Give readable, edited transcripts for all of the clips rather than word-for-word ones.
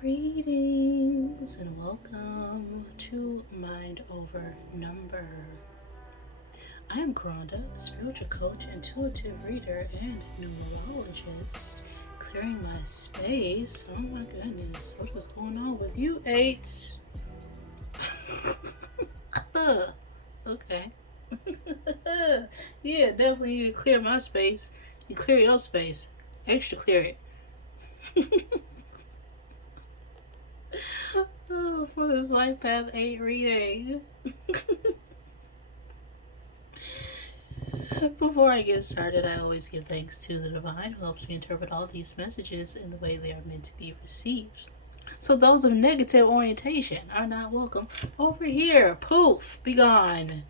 Greetings and welcome to Mind Over Number. I am Granda, spiritual coach, intuitive reader, and numerologist. Clearing my space. Oh my goodness, what is going on with you, eights? Okay. Yeah, definitely need to clear my space. You clear your space. Extra clear it. For this Life Path 8 reading. Before I get started, I always give thanks to the divine who helps me interpret all these messages in the way they are meant to be received. So those of negative orientation are not welcome. Over here, poof, be gone.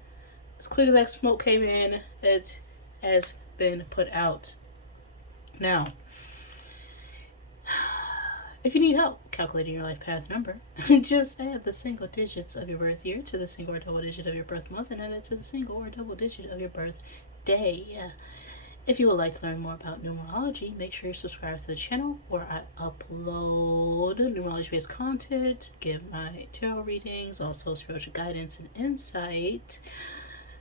As quick as that smoke came in, it has been put out. Now, if you need help calculating your life path number, just add the single digits of your birth year to the single or double digit of your birth month and add that to the single or double digit of your birth day. If you would like to learn more about numerology, make sure you subscribe to the channel where I upload numerology based content, give my tarot readings, also spiritual guidance and insight.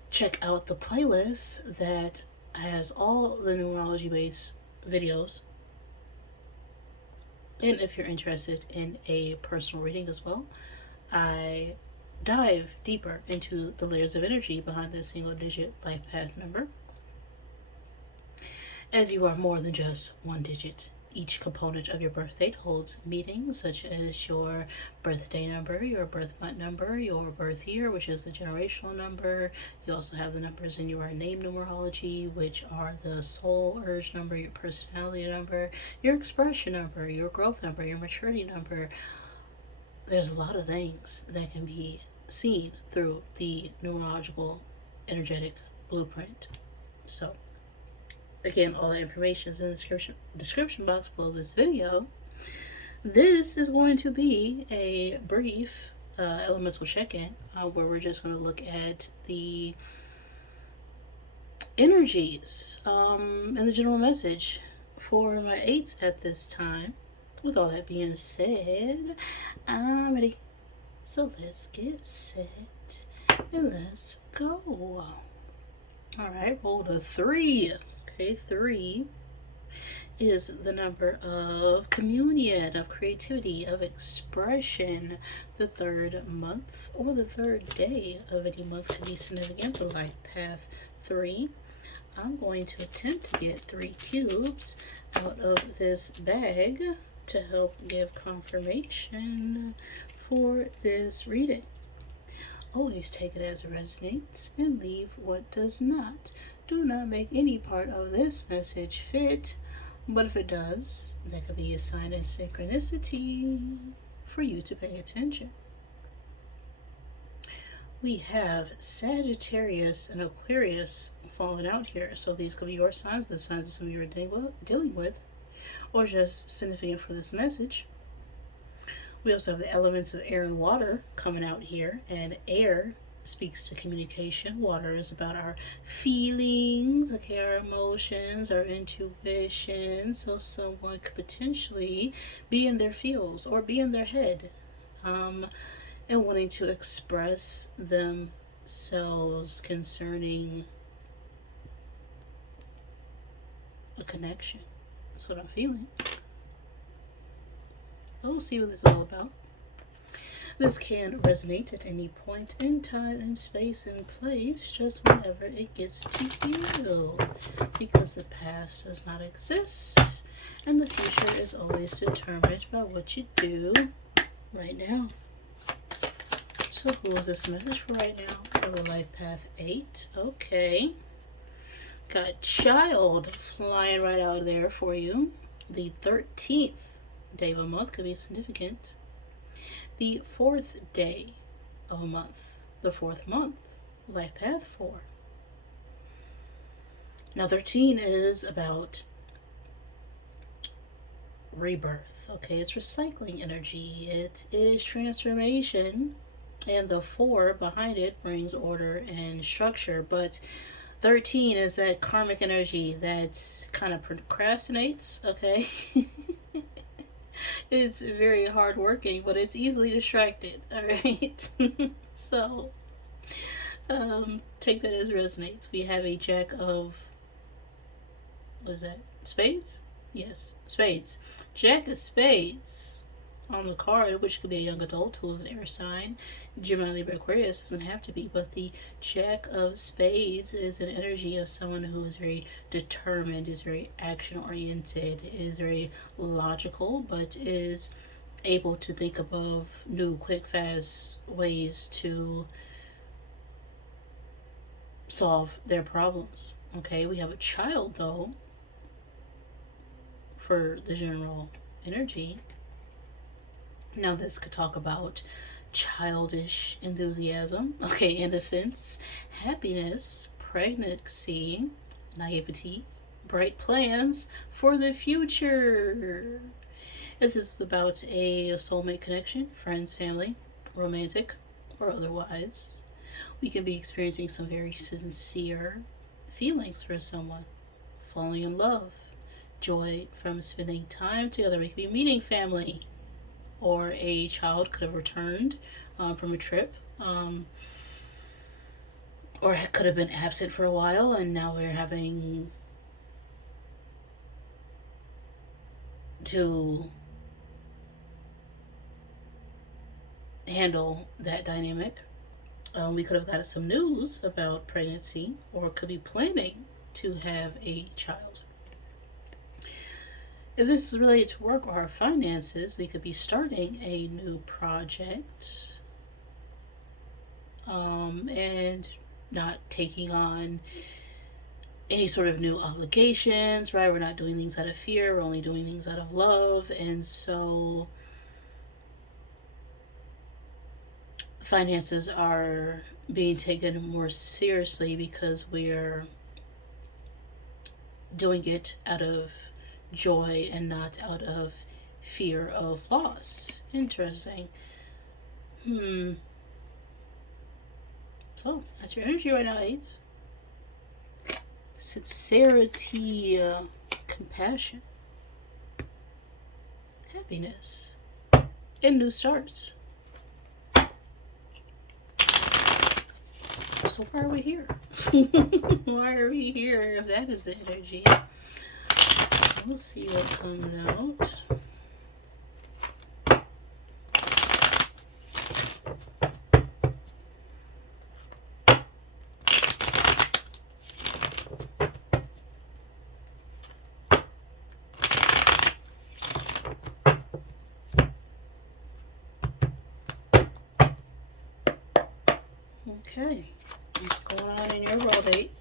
Check out the playlist that has all the numerology based videos. And if you're interested in a personal reading as well, I dive deeper into the layers of energy behind that single digit life path number, as you are more than just one digit. Each component of your birth date holds meanings such as your birthday number, your birth month number, your birth year, which is the generational number. You also have the numbers in your name numerology, which are the soul urge number, your personality number, your expression number, your growth number, your maturity number. There's a lot of things that can be seen through the numerological energetic blueprint. So again, all the information is in the description box below this video. This is going to be a brief elemental check-in where we're just going to look at the energies and the general message for my eights at this time. With all that being said, I'm ready. So let's get set and let's go. Alright, rolled a 3. Okay, 3 is the number of communion, of creativity, of expression. The third month or the third day of any month can be significant. The life path 3. I'm going to attempt to get 3 cubes out of this bag to help give confirmation for this reading. Always take it as it resonates and leave what does not. Do not make any part of this message fit, but if it does, that could be a sign of synchronicity for you to pay attention. We have Sagittarius and Aquarius falling out here, so these could be your signs, the signs of some of you are dealing with, or just significant for this message. We also have the elements of air and water coming out here, and air speaks to communication. Water is about our feelings, okay, our emotions, our intuition. So someone could potentially be in their feels or be in their head and wanting to express themselves concerning a connection. That's what I'm feeling. We'll see what this is all about. This can resonate at any point in time and space and place, just whenever it gets to you, because the past does not exist and the future is always determined by what you do right now. So who is this message for right now? For the life path 8. Okay, got child flying right out there for you. The 13th day of a month could be significant. The 4th day of a month, the 4th month, life path 4. Now 13 is about rebirth, okay? It's recycling energy, it is transformation, and the 4 behind it brings order and structure, but 13 is that karmic energy that kind of procrastinates, okay? It's very hardworking, but it's easily distracted. All right. So, take that as resonates. We have a jack of, what is that? Spades? Yes, spades. Jack of spades on the card, which could be a young adult who is an air sign. Gemini, Libra, Aquarius doesn't have to be, but the Jack of Spades is an energy of someone who is very determined, is very action oriented, is very logical, but is able to think above new, quick, fast ways to solve their problems. Okay, we have a child though for the general energy. Now, this could talk about childish enthusiasm, okay, innocence, happiness, pregnancy, naivety, bright plans for the future. If this is about a soulmate connection, friends, family, romantic, or otherwise, we can be experiencing some very sincere feelings for someone, falling in love, joy from spending time together. We could be meeting family, or a child could have returned from a trip, or could have been absent for a while, and now we're having to handle that dynamic. We could have gotten some news about pregnancy, or could be planning to have a child. If this is related to work or our finances, we could be starting a new project, and not taking on any sort of new obligations, right? We're not doing things out of fear, we're only doing things out of love. And so finances are being taken more seriously because we're doing it out of joy and not out of fear of loss. Interesting. So that's your energy right now, AIDS. Sincerity, compassion, happiness, and new starts. So why are we here? Why are we here if that is the energy? We'll see what comes out. Okay, what's going on in your world, 8?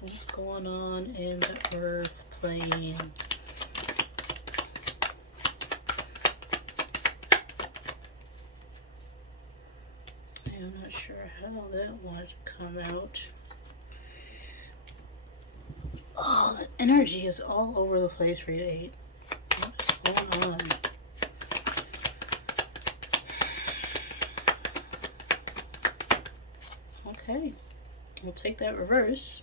What's going on in the earth plane? I'm not sure how that wanted to come out. Oh, the energy is all over the place for you, 8. What's going on? Okay, we'll take that reverse.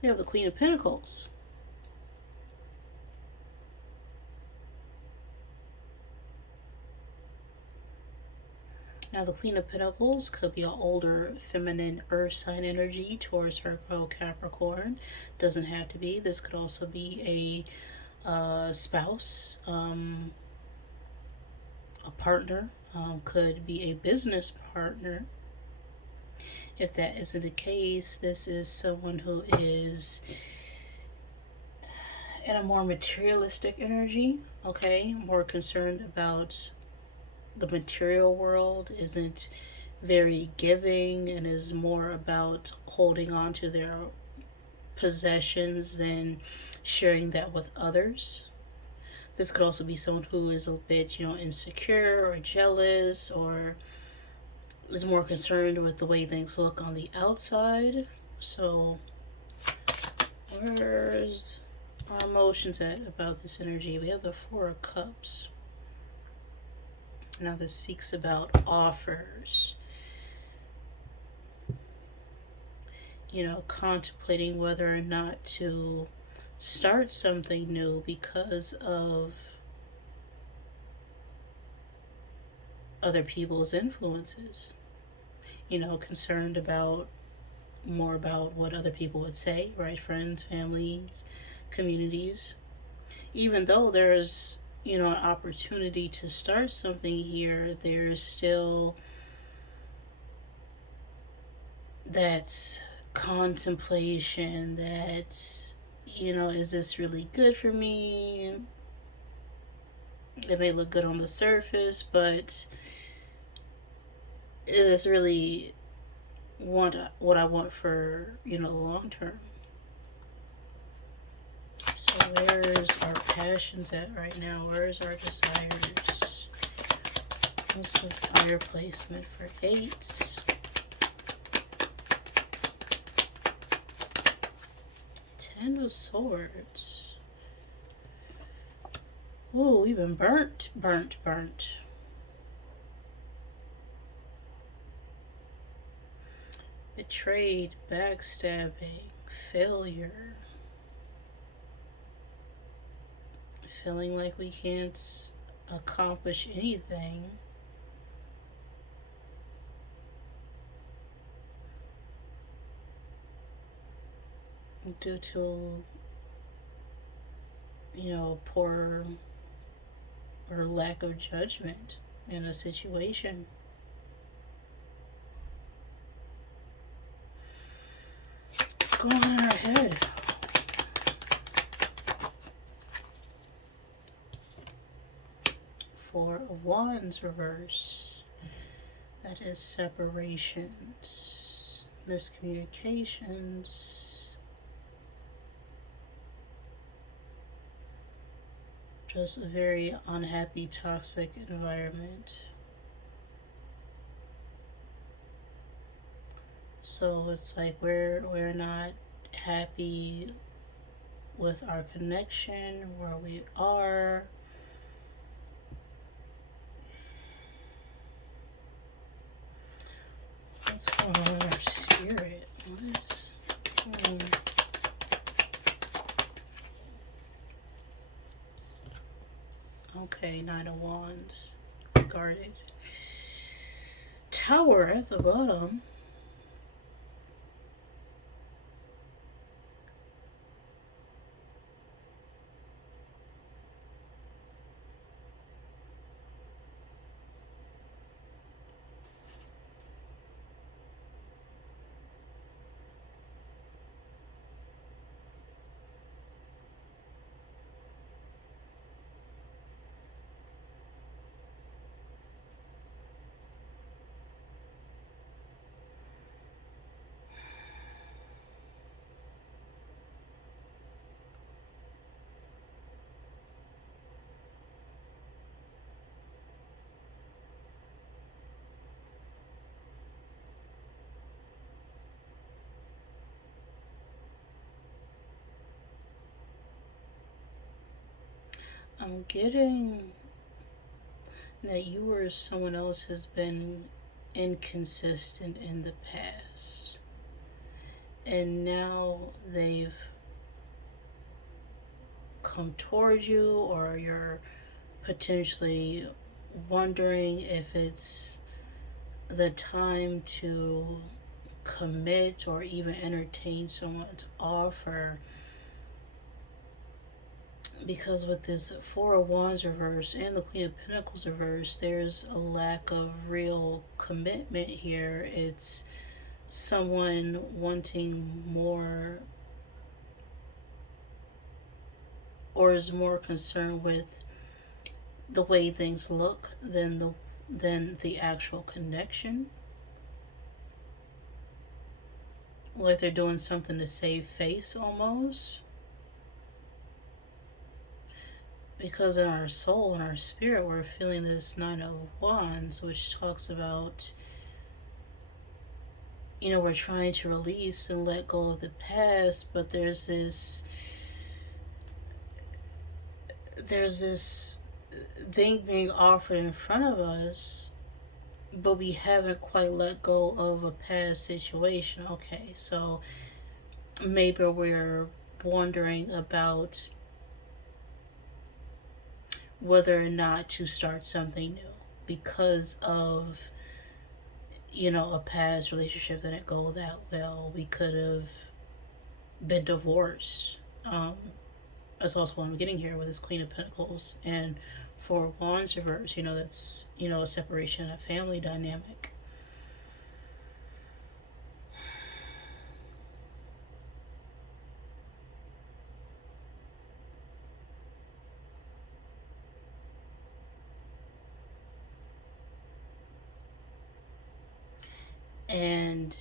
We have the Queen of Pentacles. Now, the Queen of Pentacles could be an older, feminine, earth sign energy, Taurus, Virgo, Capricorn. Doesn't have to be. This could also be a spouse, a partner, could be a business partner. If that isn't the case, this is someone who is in a more materialistic energy, okay? More concerned about the material world, isn't very giving, and is more about holding on to their possessions than sharing that with others. This could also be someone who is a bit, insecure or jealous, or is more concerned with the way things look on the outside. So where's our emotions at about this energy? We have the Four of Cups. Now this speaks about offers. Contemplating whether or not to start something new because of other people's influences, concerned about more about what other people would say, right? Friends, families, communities. Even though there's, an opportunity to start something here, there's still that contemplation that, is this really good for me? It may look good on the surface, but is really what I want for, long term. So where's our passions at right now? Where's our desires? What's the fire placement for 8? 10 of Swords. Ooh, we've been burnt. Betrayed, backstabbing, failure. Feeling like we can't accomplish anything. Due to, poor or lack of judgment in a situation. What's going on in our head? Four of Wands reverse. That is separations, miscommunications. Just a very unhappy, toxic environment. So it's like we're not happy with our connection, where we are. What's going on in our spirit? Okay, Nine of Wands. Guarded. Tower at the bottom. I'm getting that you or someone else has been inconsistent in the past, and now they've come towards you, or you're potentially wondering if it's the time to commit or even entertain someone's offer. Because with this Four of Wands reverse and the Queen of Pentacles reverse, there's a lack of real commitment here. It's someone wanting more, or is more concerned with the way things look than the actual connection. Like they're doing something to save face almost. Because in our soul and our spirit, we're feeling this Nine of Wands, which talks about, we're trying to release and let go of the past, but there's this thing being offered in front of us, but we haven't quite let go of a past situation. Okay, so maybe we're wondering about whether or not to start something new, because of, you know, a past relationship that didn't go that well, we could have been divorced. That's also what I'm getting here with this Queen of Pentacles and Four of Wands reverse. You know, that's, you know, a separation, a family dynamic. And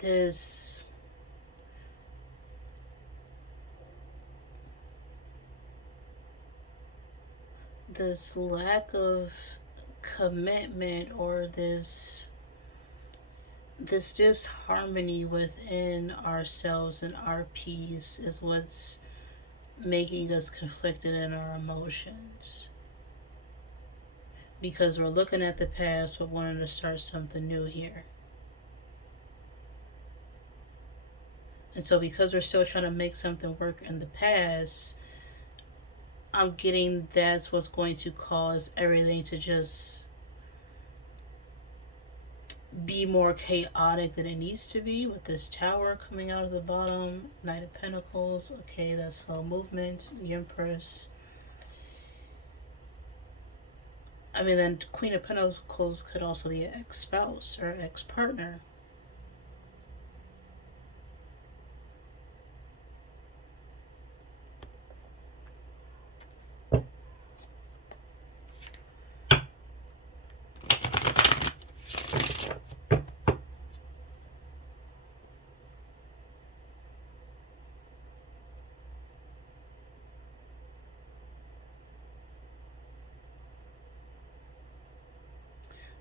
this lack of commitment, or this disharmony within ourselves and our peace, is what's making us conflicted in our emotions, because we're looking at the past but wanting to start something new here. And so because we're still trying to make something work in the past, I'm getting that's what's going to cause everything to just be more chaotic than it needs to be, with this Tower coming out of the bottom, Knight of Pentacles. Okay, that's slow movement. The Empress. I mean, then Queen of Pentacles could also be an ex-spouse or ex-partner.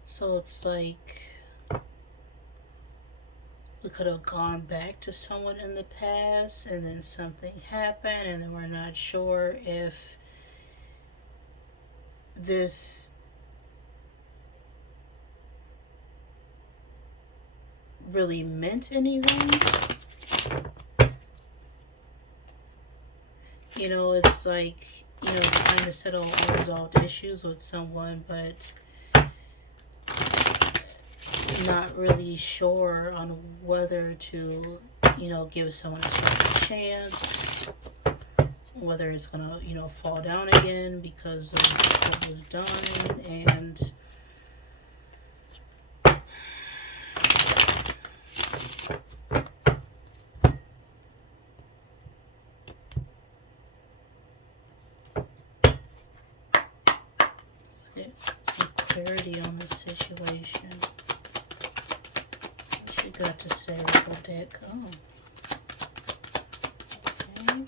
So it's like we could have gone back to someone in the past and then something happened, and then we're not sure if this really meant anything. You know, it's like, you know, trying to settle unresolved issues with someone, but not really sure on whether to, you know, give someone a second chance, whether it's gonna, you know, fall down again because of what was done. And let's get some clarity on the situation. What you got to say, Oracle deck? Oh, okay.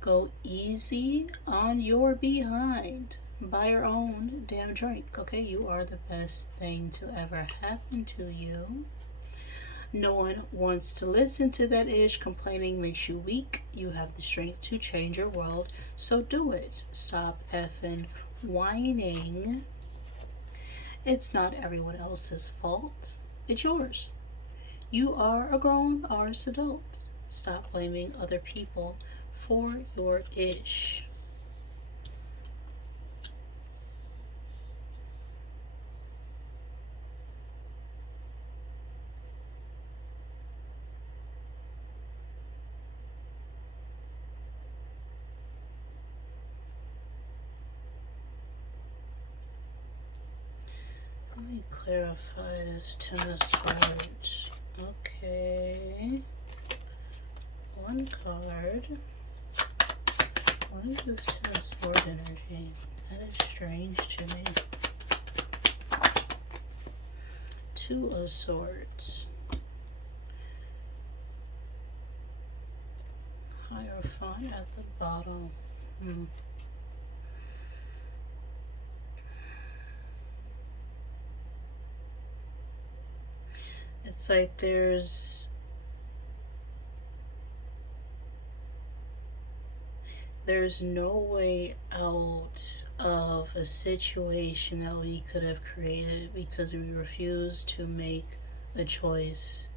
Go easy on your behind. Buy your own damn drink, okay? You are the best thing to ever happen to you. No one wants to listen to that ish. Complaining makes you weak. You have the strength to change your world, so do it. Stop effing whining. It's not everyone else's fault. It's yours. You are a grown arse adult. Stop blaming other people for your ish. Let me clarify this Ten of Swords. Okay. One card. What is this Ten of Swords energy? That is strange to me. Two of Swords. Hierophant at the bottom. It's like there's there's no way out of a situation that we could have created because we refuse to make a choice.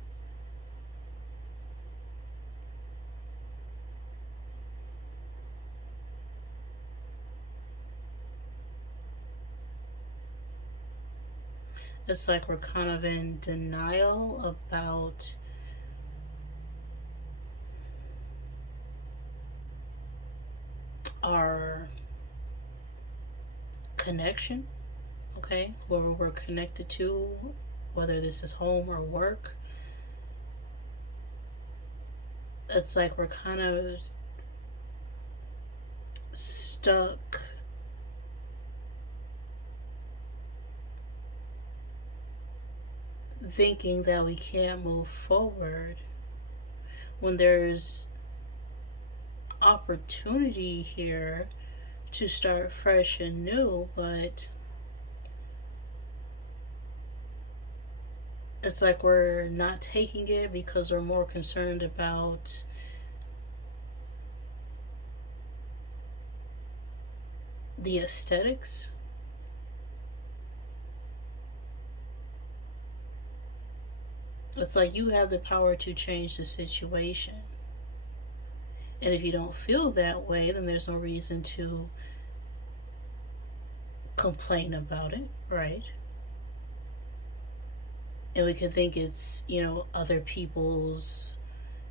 It's like we're kind of in denial about our connection, okay? Whoever we're connected to, whether this is home or work. It's like we're kind of stuck thinking that we can't move forward when there's opportunity here to start fresh and new, but it's like we're not taking it because we're more concerned about the aesthetics. It's like you have the power to change the situation. And if you don't feel that way, then there's no reason to complain about it, right? And we can think it's, other people's,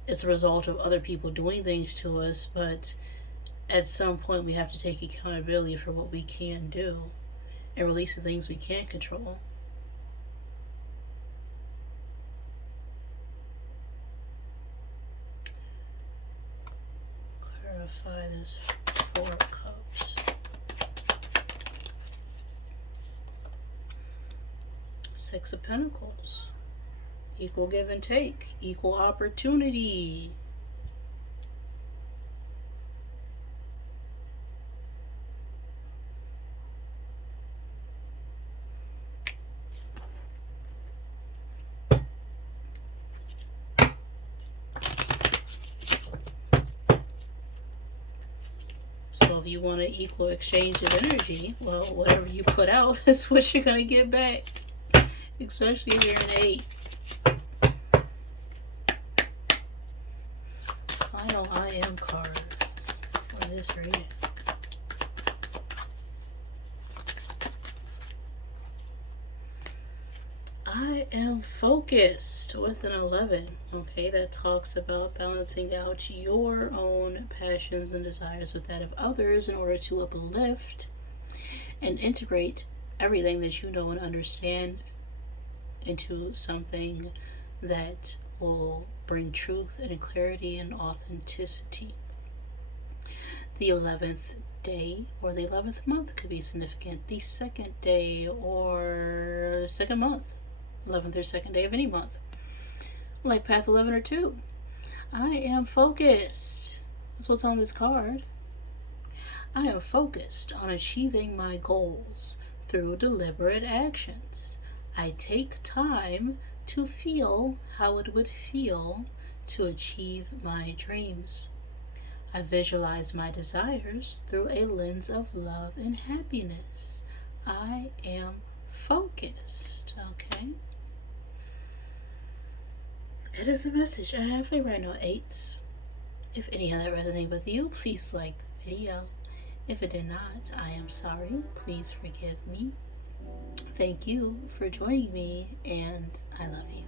it's a result of other people doing things to us, but at some point we have to take accountability for what we can do and release the things we can't control. Clarify this 4 of Cups. 6 of Pentacles. Equal give and take. Equal opportunity. So if you want an equal exchange of energy, well, whatever you put out is what you're going to get back. Especially if you're an 8. Final I am card for this reading. I am focused with an 11. Okay, that talks about balancing out your own passions and desires with that of others in order to uplift and integrate everything that you know and understand into something that will bring truth and clarity and authenticity. The 11th day or the 11th month could be significant. The 2nd day or 2nd month, 11th or 2nd day of any month, like path 11 or 2. I am focused. That's what's on this card. I am focused on achieving my goals through deliberate actions. I take time to feel how it would feel to achieve my dreams. I visualize my desires through a lens of love and happiness. I am focused, okay? That is the message I have for you right now, 8s. If any of that resonated with you, please like the video. If it did not, I am sorry. Please forgive me. Thank you for joining me, and I love you.